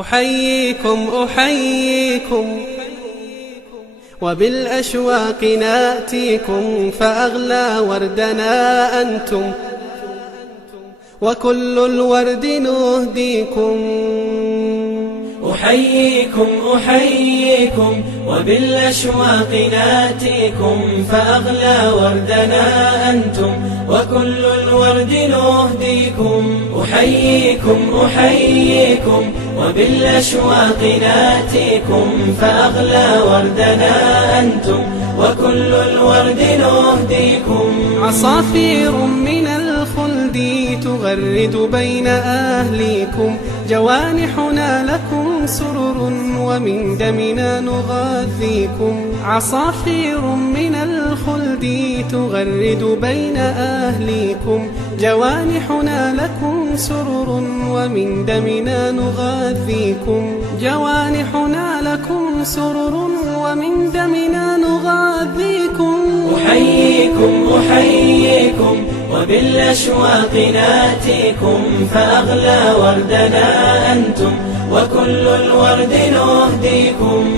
أحييكم أحييكم وبالأشواق ناتيكم، فأغلى وردنا أنتم وكل الورد نهديكم. أحييكم أحييكم وبالأشواق ناتيكم، فأغلى وردنا أنتم وكل الورد نهديكم. أحييكم أحييكم وبالأشواق ناتيكم، فأغلى وردنا أنتم وكل الورد نهديكم. عصافير من الخلد تغرد بين أهليكم، جوانحنا لكم سرر ومن دمنا نغذيكم. عصافير من الخلد تغرد بين أهليكم، جوانحنا لكم سرر ومن دمنا نغذيكم. جوانحنا لكم سرر ومن دمنا نغذيكم. أحييكم أحييكم وبالأشواق ناتيكم، فأغلى وردنا أنتم وكل الورد نهديكم.